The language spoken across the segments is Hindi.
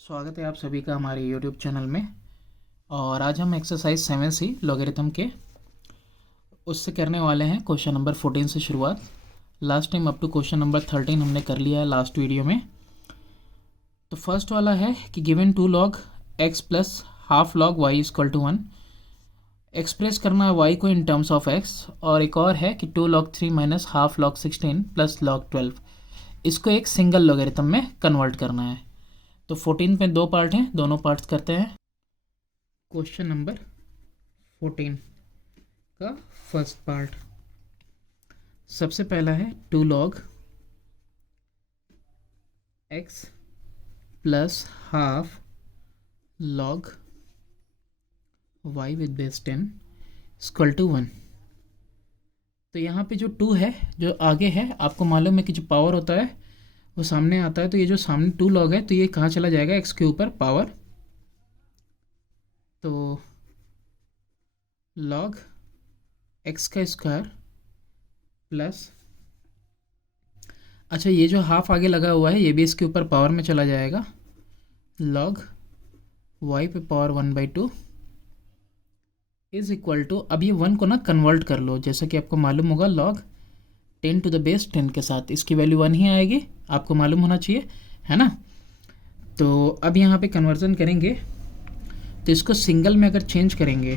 स्वागत है आप सभी का हमारे YouTube चैनल में। और आज हम एक्सरसाइज 7C लॉगरिथम के उससे करने वाले हैं क्वेश्चन नंबर 14 से शुरुआत। Last time up to question number 13 हमने कर लिया है लास्ट वीडियो में। तो फर्स्ट वाला है कि given 2 log x plus half log y equal to 1। Express करना है y को इन टर्म्स ऑफ x। और एक और है कि 2 log 3 minus half log 16 plus log 12। इसको एक सिंगल लॉगरिथम में कन्वर्ट करना है। तो 14 में दो पार्ट हैं, दोनों पार्ट्स करते हैं। क्वेश्चन नंबर 14 का फर्स्ट पार्ट सबसे पहला है 2 log x plus half log y with base 10 equal to 1। तो यहाँ पे जो 2 है जो आगे है, आपको मालूम है कि जो पावर होता है वो सामने आता है। तो ये जो सामने 2 log है तो ये कहाँ चला जाएगा, x के ऊपर पावर। तो log x का स्क्वायर प्लस, अच्छा ये जो हाफ आगे लगा हुआ है ये भी इसके ऊपर पावर में चला जाएगा, log y पे पावर 1/2 इज इक्वल टू, अब ये 1 को ना कन्वर्ट कर लो, जैसा कि आपको मालूम होगा log 10 टू द बेस 10 के साथ इसकी वैल्यू 1 ही आएगी, आपको मालूम होना चाहिए, है ना। तो अब यहाँ पे कन्वर्जन करेंगे तो इसको सिंगल में अगर चेंज करेंगे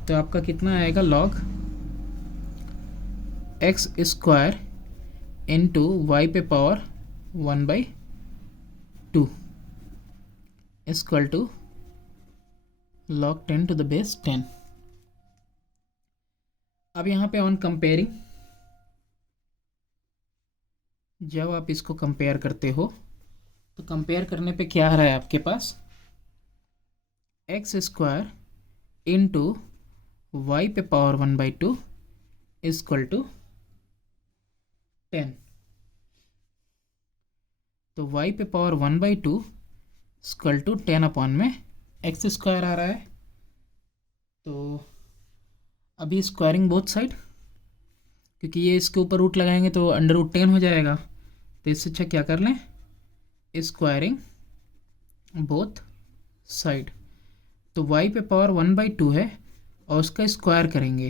तो आपका कितना आएगा, log x square into y पे power 1/2 equal to log 10 to the base 10। अब यहाँ पे ऑन कंपेयरिंग, जब आप इसको कंपेयर करते हो तो कंपेयर करने पे क्या आ रहा है आपके पास, एक्स स्क्वायर इंटू वाई पे पावर 1/2 इक्वल टू 10। तो y पे पावर 1/2 इक्वल टू 10 अपॉन में एक्स स्क्वायर आ रहा है। तो अभी स्क्वायरिंग बोथ साइड, क्योंकि ये इसके ऊपर रूट लगाएंगे तो अंडर रूट 10 हो जाएगा। तो इससे अच्छा क्या कर लें, स्क्वायरिंग बोथ साइड। तो y पे पावर 1/2 है और उसका स्क्वायर करेंगे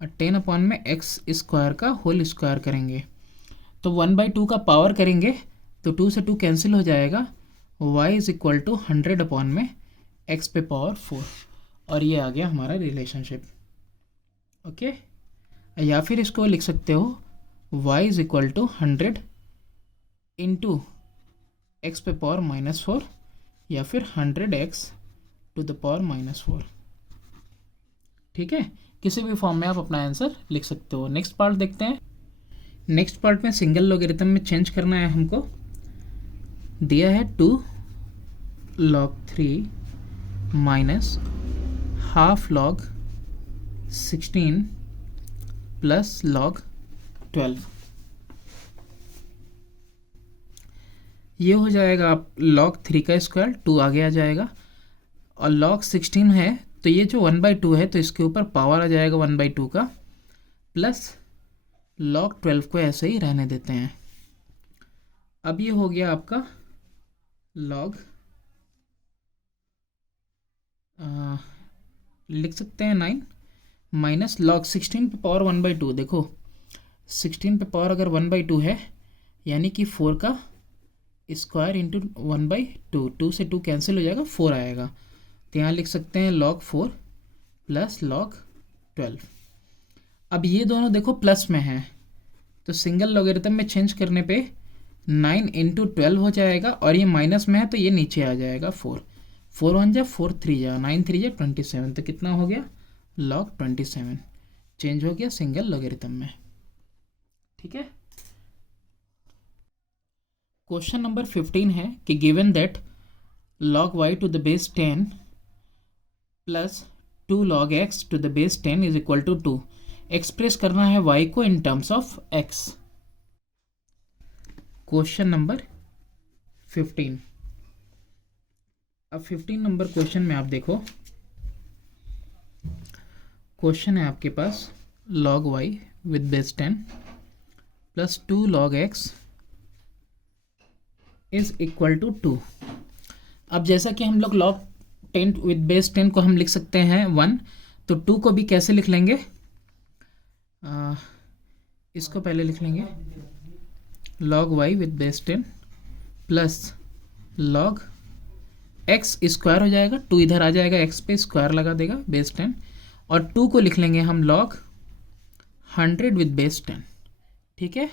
और 10 अपॉन में एक्स स्क्वायर का होल स्क्वायर करेंगे। तो 1/2 का पावर करेंगे तो 2 से 2 कैंसिल हो जाएगा, y is equal to 100 upon में x पे पावर 4। और ये आ गया हमारा रिलेशनशिप, ओके। या फिर इसको लिख सकते हो y is equal to 100 into x पे पावर -4 या फिर 100x टू द पावर -4। ठीक है, किसी भी फॉर्म में आप अपना आंसर लिख सकते हो। नेक्स्ट पार्ट देखते हैं। नेक्स्ट पार्ट में सिंगल लॉगरिथम में चेंज करना है हमको। दिया है 2 log 3 minus half log 16 plus log 12। ये हो जाएगा आप log 3 का स्क्वायर 2 आगे आ जाएगा, और log 16 है तो ये जो 1/2 है तो इसके ऊपर पावर आ जाएगा 1/2 का, प्लस log 12 को ऐसे ही रहने देते हैं। अब ये हो गया आपका log, लिख सकते हैं 9 माइनस log 16 पे पावर 1/2। देखो 16 पे पावर अगर 1/2 है यानी कि 4 का स्क्वायर इंटू 1/2, 2 से 2 कैंसिल हो जाएगा, 4 आएगा। तो यहाँ लिख सकते हैं log 4 प्लस log 12। अब ये दोनों देखो प्लस में है तो सिंगल लॉगरिथम में चेंज करने पे 9 इंटू 12 हो जाएगा, और ये माइनस में है तो ये नीचे आ जाएगा 4। 4 1 जा 4 3 जा 9 3 जा 27। तो कितना हो गया, log 27 चेंज हो गया सिंगल लॉगरिथम में। ठीक है। क्वेश्चन नंबर 15 है कि given that log y to the base 10 plus 2 log x to the base 10 is equal to 2। Express करना है y को in terms of x। Question number 15। अब 15 नंबर क्वेश्चन में आप देखो, क्वेश्चन है आपके पास log y with base 10 plus 2 log x is equal to 2। अब जैसा कि हम लोग log 10 विद बेस 10 को हम लिख सकते हैं 1, तो 2 को भी कैसे लिख लेंगे, इसको पहले लिख लेंगे log y with base 10 plus log x square हो जाएगा, 2 इधर आ जाएगा, x पे स्क्वायर लगा देगा बेस 10, और 2 को लिख लेंगे हम log 100 विद बेस 10। ठीक है,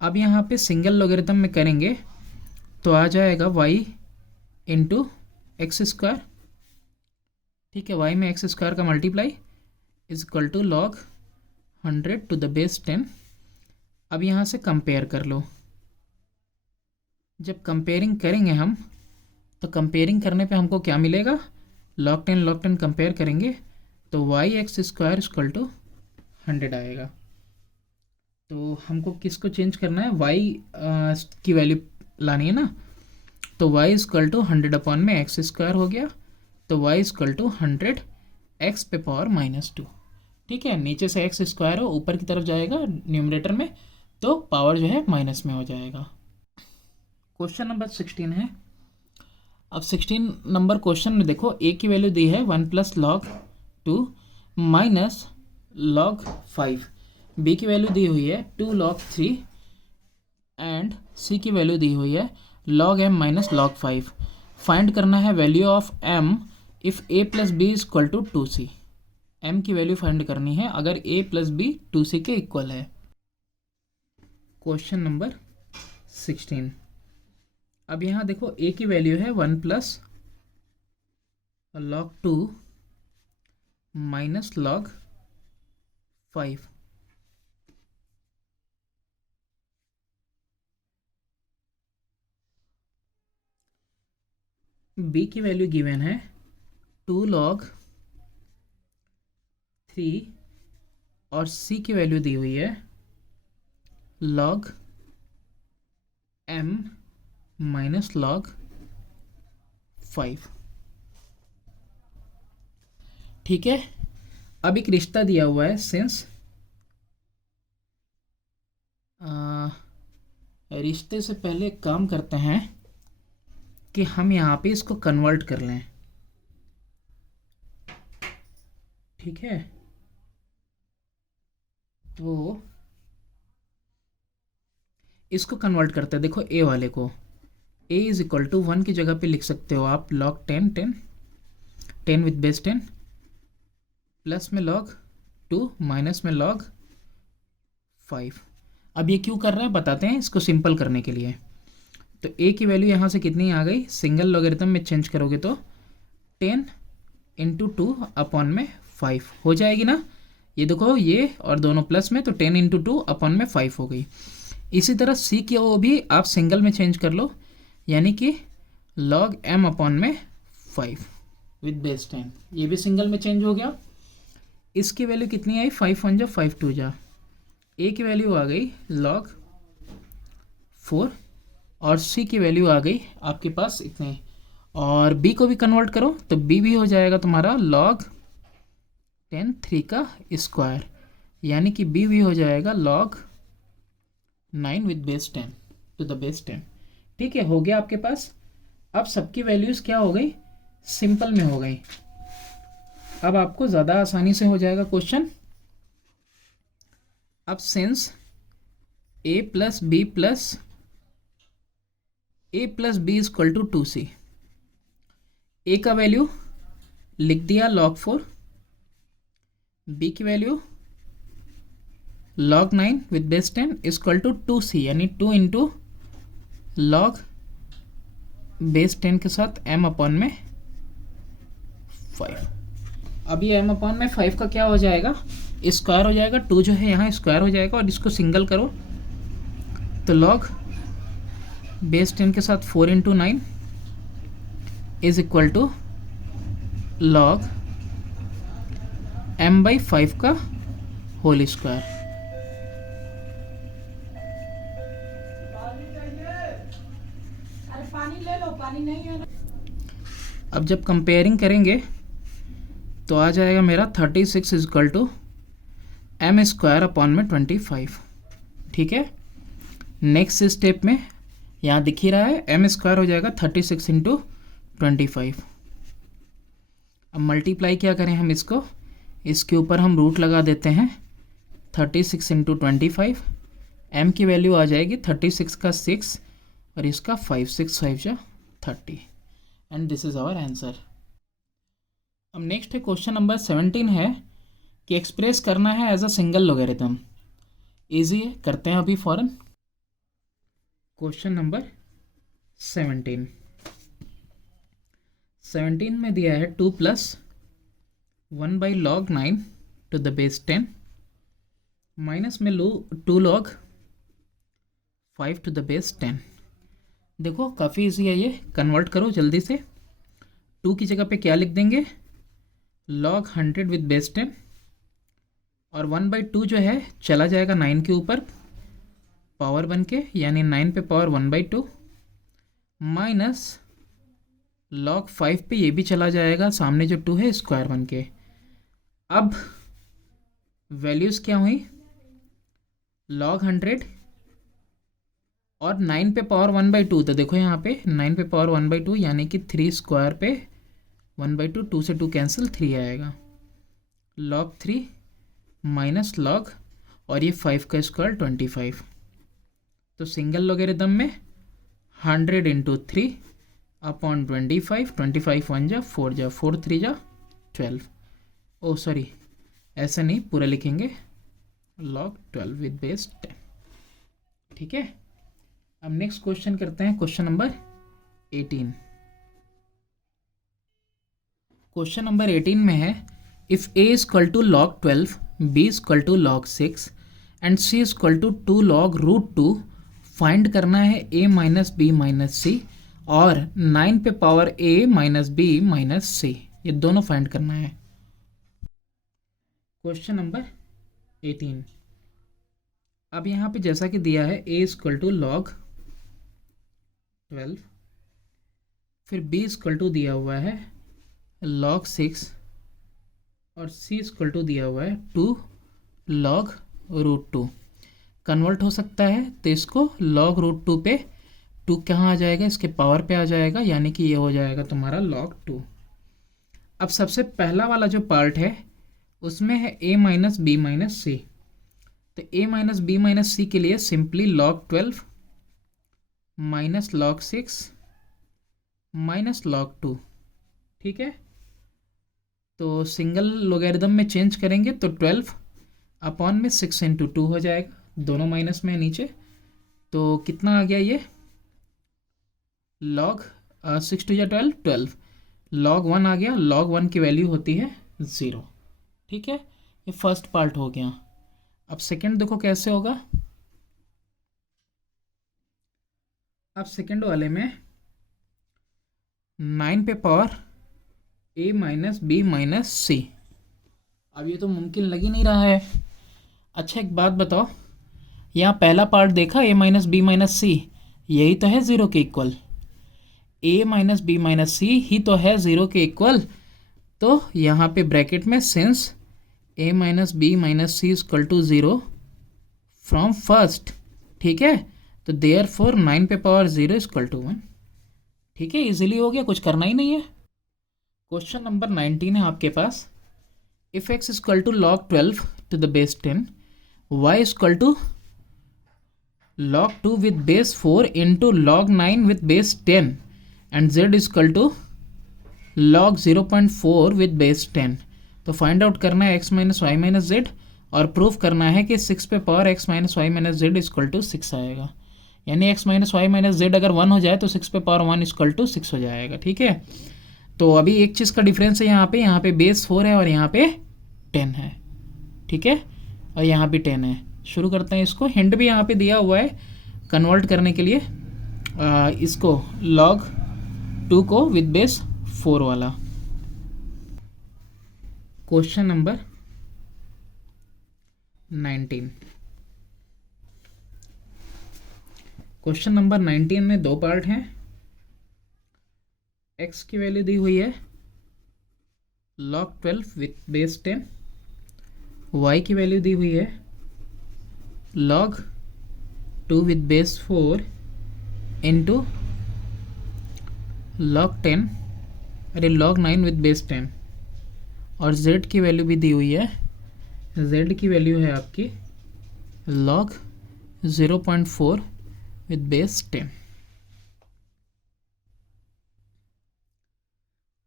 अब यहाँ पे सिंगल लॉगरिथम में करेंगे तो आ जाएगा y इंटू एक्स स्क्वायर। ठीक है, y में एक्स स्क्वायर का multiply is equal to log 100 to the base 10। अब यहाँ से कंपेयर कर लो, जब कंपेयरिंग करेंगे हम तो कंपेयरिंग करने पे हमको क्या मिलेगा, log 10 कंपेयर करेंगे तो y x square equal to 100 आएगा। तो हमको किसको चेंज करना है, y की वैल्यू लानी है ना, तो y इक्वल टू 100 अपॉन में एक्स स्क्वायर हो गया, तो y इक्वल टू 100 x पे पावर -2। ठीक है, नीचे से एक्स स्क्वायर हो ऊपर की तरफ जाएगा न्यूमरेटर में, तो पावर जो है माइनस में हो जाएगा। क्वेश्चन नंबर 16 है। अब 16 नंबर क्वेश्चन में देखो a की वैल्यू दी है 1 plus log 2 minus log 5, b की वैल्यू दी हुई है 2 log 3 एंड c की वैल्यू दी हुई है log m minus log 5। Find करना है value of m if a plus b is equal to 2c। m की वैल्यू फाइंड करनी है अगर a प्लस बी 2c के इक्वल है। Question number 16। अब यहाँ देखो a की वैल्यू है 1 plus log 2 minus log 5। b की वैल्यू गिवन है 2 log 3 और c की वैल्यू दी हुई है log m माइनस log 5। ठीक है, अब एक रिश्ता दिया हुआ है सिंस रिश्ते से पहले एक काम करते हैं कि हम यहाँ पे इसको कन्वर्ट कर लें। ठीक है, तो इसको कन्वर्ट करते हैं। देखो a वाले को a इज इक्वल टू 1 की जगह पे लिख सकते हो आप log 10 विद बेस 10 प्लस में log 2 माइनस में log 5। अब ये क्यों कर रहे हैं बताते हैं इसको सिंपल करने के लिए। तो a की वैल्यू यहाँ से कितनी आ गई, सिंगल लॉगरिथम में चेंज करोगे तो 10 इंटू 2 अपॉन में 5 हो जाएगी ना। ये देखो ये और दोनों प्लस में, तो 10 इंटू 2 अपॉन में 5 हो गई। इसी तरह c की वो भी आप सिंगल में चेंज कर लो, यानी कि log m अपॉन में 5 विद बेस 10, ये भी सिंगल में चेंज हो गया। इसकी वैल्यू कितनी आई, 5 1 जा 5 2 जा, a की वैल्यू आ गई log 4 और c की वैल्यू आ गई आपके पास इतने, और b को भी कन्वर्ट करो तो b भी हो जाएगा तुम्हारा log 10 3 का स्क्वायर, यानी कि b भी हो जाएगा log 9 with base 10 to the base 10। ठीक है, हो गया आपके पास। अब सबकी वैल्यूज़ क्या हो गई, सिंपल में हो गई। अब आपको ज़्यादा आसानी से हो जाएगा क्वेश्चन। अब since a plus b is equal to 2c, a का वैल्यू लिख दिया log 4, b की value log 9 with base 10 equal to 2c, यानी 2 इंटू log बेस 10 के साथ m अपॉन में 5। अब ये m अपॉन में 5 का क्या हो जाएगा, स्क्वायर हो जाएगा, 2 जो है यहाँ स्क्वायर हो जाएगा, और इसको सिंगल करो तो log बेस 10 के साथ 4 into 9 is equal to log m by 5 का होल स्क्वायर। अब जब कंपेयरिंग करेंगे तो आ जाएगा मेरा 36 is equal to m square upon में 25। ठीक है, नेक्स्ट स्टेप में यहाँ दिख ही रहा है m स्क्वायर हो जाएगा 36 इंटू 25। अब मल्टीप्लाई क्या करें हम इसको, इसके ऊपर हम रूट लगा देते हैं 36 इंटू 25। m की वैल्यू आ जाएगी 36 का 6 और इसका 5, 6 5 जा 30 and this is our answer. अब नेक्स्ट है क्वेश्चन नंबर 17 है कि एक्सप्रेस करना है as a single logarithm. Easy है, करते हैं अभी फ़ौरन। क्वेश्चन नंबर 17 में दिया है 2 + 1 by log 9 to the base 10 minus में लो 2 log 5 टू द बेस 10। देखो काफ़ी इजी है ये, कन्वर्ट करो जल्दी से। 2 की जगह पे क्या लिख देंगे, log 100 विद बेस 10 और 1/2 जो है चला जाएगा 9 के ऊपर पावर बन के, यानी 9 पे पावर 1/2 माइनस log 5 पे ये भी चला जाएगा, सामने जो 2 है स्क्वायर बन के। अब वैल्यूज़ क्या हुई, log 100 और 9 पे पावर 1/2, तो देखो यहाँ पे 9 पे पावर 1/2 यानी कि 3 स्क्वायर पे 1/2, 2 से 2 कैंसिल, 3 आएगा। log 3 माइनस log और ये 5 का स्क्वायर 25। तो सिंगल लोगेरिथम में 100 इंटू 3 अपॉन 25, 25 1 जा 4 जा 4 3 जा 12। ओ सॉरी, ऐसे नहीं, पूरा लिखेंगे log 12 विद बेस 10। ठीक है, अब नेक्स्ट क्वेश्चन करते हैं, क्वेश्चन नंबर 18। क्वेश्चन नंबर 18 में है if a is equal to log 12, b is equal to log 6 and c is equal to 2 log √2, find करना है a minus b minus c और 9 पे power a minus b minus c, ये दोनों फाइंड करना है। Question number 18। अब यहाँ पे जैसा कि दिया है a is equal to log 12, फिर b इज इक्वल टू दिया हुआ है log 6 और c इज इक्वल टू दिया हुआ है 2 log √2। कन्वर्ट हो सकता है तो इसको log √2 पे 2 कहाँ आ जाएगा, इसके पावर पे आ जाएगा, यानी कि ये हो जाएगा तुम्हारा log 2। अब सबसे पहला वाला जो पार्ट है उसमें है a minus b minus c, तो a minus b minus c के लिए simply log 12 minus log 6 minus log 2। ठीक है, तो सिंगल लोगेरिथम में चेंज करेंगे तो 12 अपॉन में 6 इंटू 2 हो जाएगा, दोनों माइनस में है नीचे, तो कितना आ गया ये log 6 2 या 12 12, log 1 आ गया, log 1 की वैल्यू होती है 0। ठीक है, ये फर्स्ट पार्ट हो गया। अब सेकंड देखो कैसे होगा। अब सेकंड वाले में 9 पे power a minus b minus c, अब ये तो मुमकिन लग ही नहीं रहा है। अच्छा एक बात बताओ, यहाँ पहला पार्ट देखा a minus b minus c, यही तो है 0 के equal, a minus b minus c ही तो है 0 के इक्वल। तो यहाँ पे ब्रैकेट में since a minus b minus c equal to 0 from first, ठीक है, तो देयर फोर 9 पे पावर 0 इक्वल टू 1। ठीक है, इजीली हो गया, कुछ करना ही नहीं है। क्वेश्चन नंबर 19 है आपके पास, if x equal to log 12 to the base 10, y equal to log 2 with base 4 into log 9 with base 10 and z is equal to log 0.4 with base 10। तो फाइंड आउट करना है x minus y minus z और प्रूफ करना है कि 6 पे power x minus y minus z equal to 6 आएगा, यानी x minus y minus z अगर 1 हो जाए तो 6 पे पावर 1 इक्वल टू 6 हो जाएगा। ठीक है, तो अभी एक चीज़ का डिफरेंस है, यहाँ पे बेस 4 है और यहाँ पे 10 है। ठीक है, और यहाँ भी 10 है। शुरू करते हैं इसको, हिंट भी यहाँ पे दिया हुआ है कन्वर्ट करने के लिए, इसको log 2 को विद बेस 4 वाला। Question number 19। क्वेश्चन नंबर 19 में दो पार्ट हैं। x की वैल्यू दी हुई है log 12 विथ बेस 10, y की वैल्यू दी हुई है log 2 with base 4 into log 10 अरे log 9 विद बेस 10, और z की वैल्यू भी दी हुई है, z की वैल्यू है आपकी log 0.4 विद बेस 10।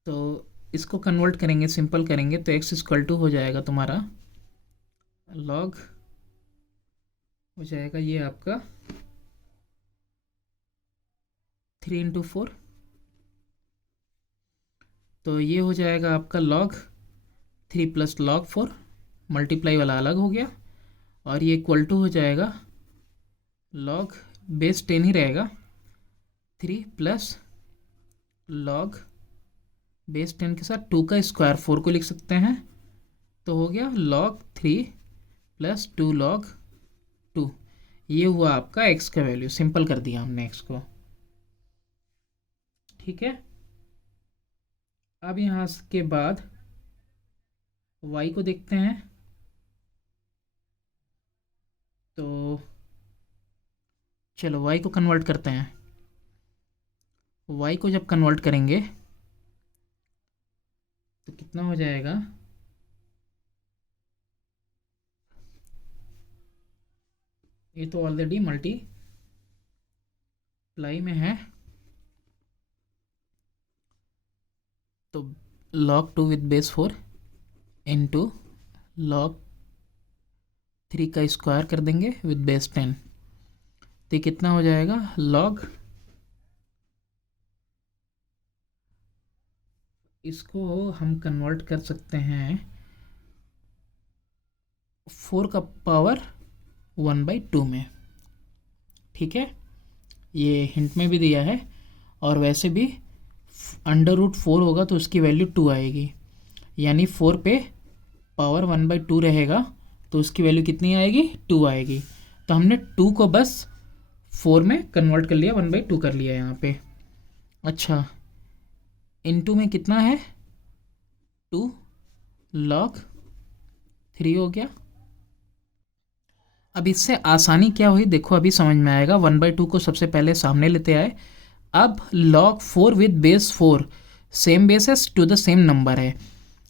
तो इसको कन्वर्ट करेंगे, सिंपल करेंगे तो x इक्वल टू हो जाएगा तुम्हारा log, हो जाएगा ये आपका 3 इंटू 4, तो ये हो जाएगा आपका log 3 प्लस log 4, मल्टीप्लाई वाला अलग हो गया, और ये इक्वल टू हो जाएगा log बेस 10 ही रहेगा, 3 प्लस log बेस 10 के साथ 2 का स्क्वायर 4 को लिख सकते हैं, तो हो गया log 3 प्लस 2 log 2। ये हुआ आपका x का वैल्यू, सिंपल कर दिया हमने x को। ठीक है, अब यहाँ के बाद y को देखते हैं। तो चलो y को कन्वर्ट करते हैं। y को जब कन्वर्ट करेंगे तो कितना हो जाएगा, ये तो ऑलरेडी मल्टीप्लाई में है, तो log 2 with base 4 into log 3 का स्क्वायर कर देंगे विद बेस 10, तो कितना हो जाएगा log, इसको हम कन्वर्ट कर सकते हैं 4 का पावर 1/2 में। ठीक है, ये हिंट में भी दिया है, और वैसे भी √4 होगा तो उसकी वैल्यू 2 आएगी, यानी 4 पे पावर 1/2 रहेगा तो उसकी वैल्यू कितनी आएगी, 2 आएगी। तो हमने 2 को बस 4 में कन्वर्ट कर लिया, 1/2 कर लिया यहाँ पे। अच्छा, इनटू में कितना है, 2 log 3 हो गया। अब इससे आसानी क्या हुई देखो, अभी समझ में आएगा। 1/2 को सबसे पहले सामने लेते आए, अब log 4 with base 4, same basis to the same number है,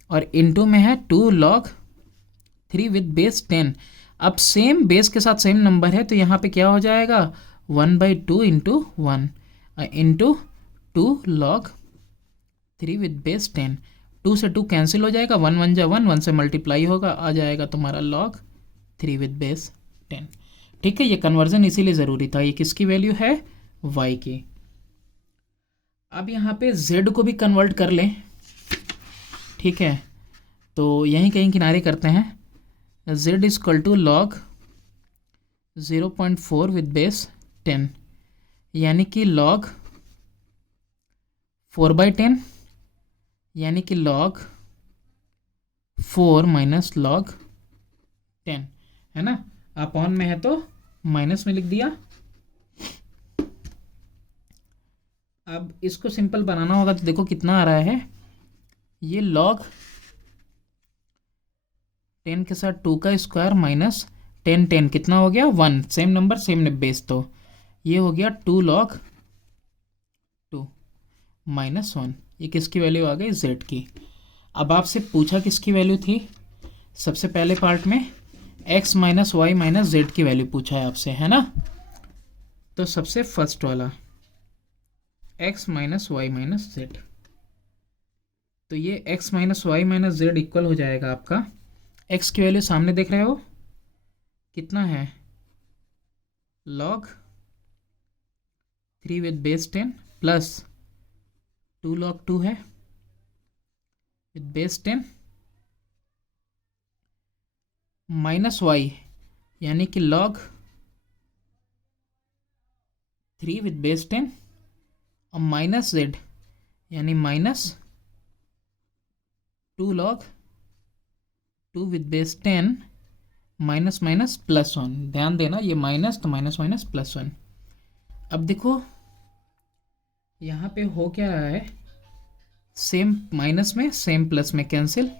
और इनटू में है 2 log 3 विद बेस 10। अब सेम बेस के साथ सेम नंबर है तो यहाँ पे क्या हो जाएगा, 1/2 into 1 into 2 log 3 with base 10। 2 से 2 कैंसिल हो जाएगा, 1 1 जा 1, 1 से मल्टीप्लाई होगा, आ जाएगा तुम्हारा log 3 विद बेस 10। ठीक है, ये कन्वर्जन इसीलिए ज़रूरी था। ये किसकी वैल्यू है, y की। अब यहाँ पे z को भी कन्वर्ट कर लें। ठीक है, तो यहीं कहीं किनारे करते हैं, z equal to log 0.4 with base 10, यानी कि log 4/10, यानी कि log 4 माइनस log 10, है ना। अपॉन में है तो माइनस में लिख दिया। अब इसको सिंपल बनाना होगा तो देखो कितना आ रहा है, ये log 10 के साथ 2 का स्क्वायर माइनस 10 10 कितना हो गया, 1, सेम नंबर सेम बेस, तो ये हो गया 2 log 2 माइनस 1। ये किसकी वैल्यू आ गई, z की। अब आपसे पूछा किसकी वैल्यू थी, सबसे पहले पार्ट में x minus y minus z की वैल्यू पूछा है आपसे, है ना। तो सबसे फर्स्ट वाला x minus y minus z, तो ये x minus y minus z equal हो जाएगा आपका, x की वैल्यू सामने देख रहे हो कितना है, log 3 with base 10 plus 2 log 2 है विद बेस 10 माइनस वाई, यानी कि log 3 विद बेस 10 और माइनस जेड, यानी minus 2 log 2 with base 10 minus minus plus 1। ध्यान देना, ये माइनस तो माइनस माइनस प्लस 1। अब देखो यहाँ पे हो क्या रहा है, सेम माइनस में सेम प्लस में cancel,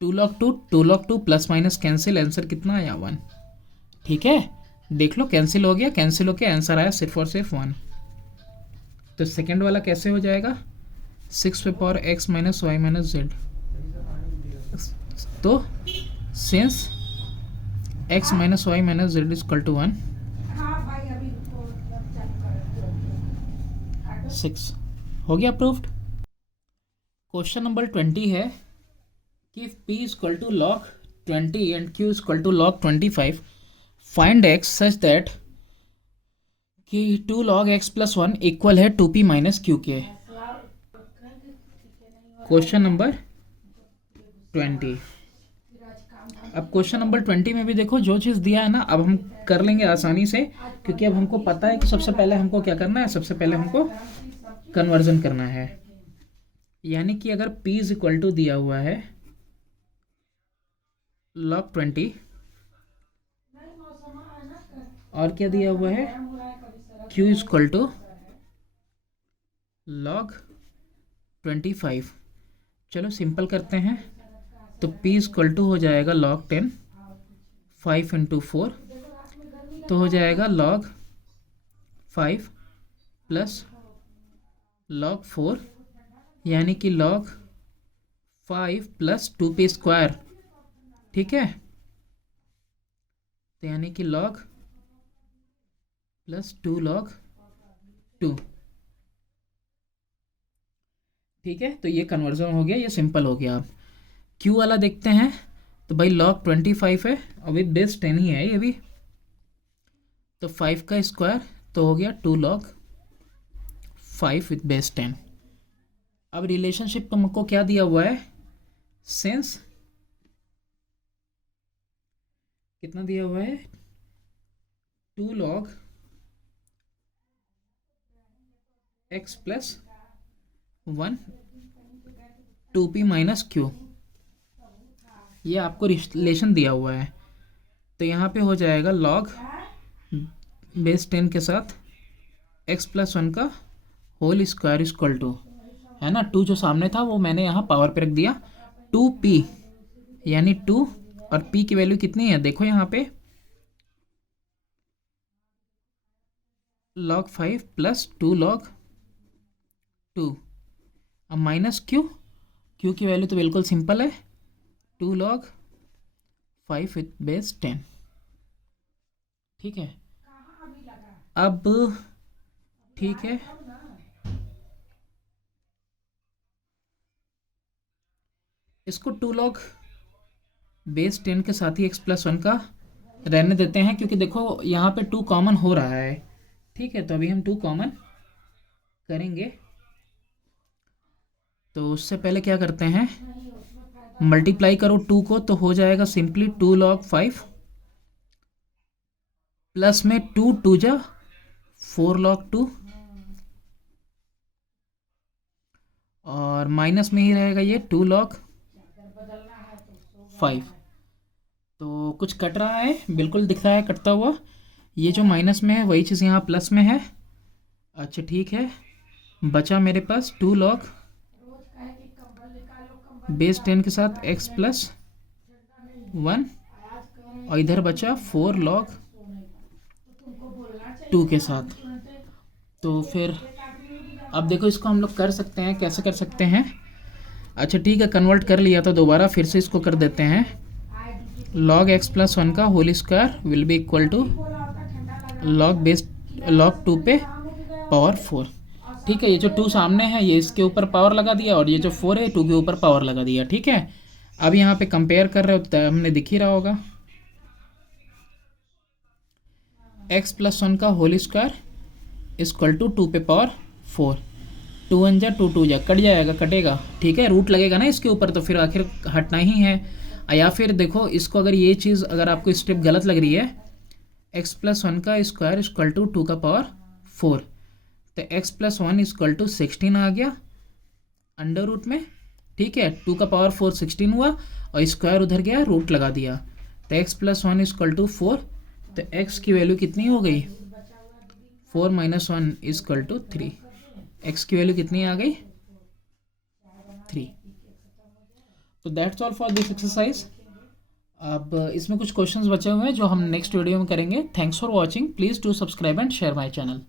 2 log 2 2 log 2 plus minus cancel, answer कितना आया, 1। ठीक है, देख लो कैंसिल हो गया, कैंसिल होके आंसर आया सिर्फ और सिर्फ 1। तो सेकंड वाला कैसे हो जाएगा, 6 पे power x minus y minus z. तो since x minus y minus z is equal to 1, 6 हो गया प्रूव्ड। क्वेश्चन नंबर 20 है कि p is equal to log 20 and q is equal to log 25, find x such that कि 2 log x प्लस 1 इक्वल है 2p माइनस क्यू के। क्वेश्चन नंबर 20। अब क्वेश्चन नंबर 20 में भी देखो जो चीज़ दिया है ना, अब हम कर लेंगे आसानी से, क्योंकि अब हमको पता है कि सबसे पहले हमको क्या करना है, सबसे पहले हमको कन्वर्जन करना है। यानी कि अगर p इज इक्वल टू दिया हुआ है log 20 और क्या दिया हुआ है q is equal to log 25, चलो सिंपल करते हैं। तो p इज इक्वल टू हो जाएगा log 10, 5 इंटू 4 तो हो जाएगा log 5 प्लस log 4, यानी कि log 5 प्लस 2p स्क्वायर, ठीक है। तो यानी कि log प्लस 2 log 2, ठीक है। तो ये कन्वर्जन हो गया, ये सिंपल हो गया। अब Q वाला देखते हैं। तो भाई log 25 है और विद बेस 10 ही है ये भी, तो 5 का स्क्वायर तो हो गया 2 log 5 विद बेस 10। अब रिलेशनशिप हमको क्या दिया हुआ है, सिंस कितना दिया हुआ है 2 log x plus 1 2p minus Q, ये आपको रिलेशन दिया हुआ है। तो यहाँ पे हो जाएगा log बेस 10 के साथ x प्लस 1 का होल स्क्वायर इक्वल टू, है ना, 2 जो सामने था वो मैंने यहाँ पावर पे रख दिया, 2p, यानी 2 और p की वैल्यू कितनी है देखो यहाँ पे log 5 प्लस 2 log 2। अब माइनस क्यू की वैल्यू तो बिल्कुल सिंपल है, 2 log 5 विथ बेस 10, ठीक है। अब ठीक है, इसको 2 log बेस 10 के साथ ही x प्लस 1 का रहने देते हैं, क्योंकि देखो यहाँ पे 2 कॉमन हो रहा है, ठीक है। तो अभी हम 2 कॉमन करेंगे। तो उससे पहले क्या करते हैं, मल्टीप्लाई करो 2 को तो हो जाएगा सिंपली 2 log 5 प्लस में 2 2 जा 4 log 2 और माइनस में ही रहेगा ये 2 log 5। तो कुछ कट रहा है, बिल्कुल दिख रहा है कटता हुआ, ये जो माइनस में है वही चीज़ यहाँ प्लस में है। अच्छा ठीक है, बचा मेरे पास 2 log बेस 10 के साथ x प्लस 1 और इधर बचा 4 log 2 के साथ। तो फिर अब देखो इसको हम लोग कर सकते हैं, कैसे कर सकते हैं। अच्छा ठीक है, कन्वर्ट कर लिया तो दोबारा फिर से इसको कर देते हैं, log x प्लस 1 का whole square will be equal to log 2 पे पावर 4, ठीक है। ये जो 2 सामने है ये इसके ऊपर पावर लगा दिया और ये जो 4 है 2 के ऊपर पावर लगा दिया, ठीक है। अब यहाँ पे कंपेयर कर रहे हो तो हमने दिख ही रहा होगा, x प्लस 1 का होल स्क्वायर इक्वल टू 2 पे पावर 4, 2 1 जा 2 2 जा कट जाएगा, कटेगा, ठीक है। रूट लगेगा ना इसके ऊपर तो फिर आखिर हटना ही है। या फिर देखो इसको, अगर ये चीज़ अगर आपको स्टेप गलत लग रही है, x प्लस 1 का स्क्वायर इक्वल टू 2 का पावर 4, तो x प्लस 1 इक्वल टू 16 आ गया अंडर रूट में, ठीक है। 2 का पावर 4 16 हुआ और स्क्वायर उधर गया, रूट लगा दिया, तो x प्लस 1 इक्वल टू 4, तो x की वैल्यू कितनी हो गई 4 माइनस 1 इक्वल टू 3, x की वैल्यू कितनी आ गई 3। तो that's all for this exercise. अब इसमें कुछ क्वेश्चंस बचे हुए हैं जो हम नेक्स्ट वीडियो में करेंगे। Thanks for watching, please do subscribe and share my channel.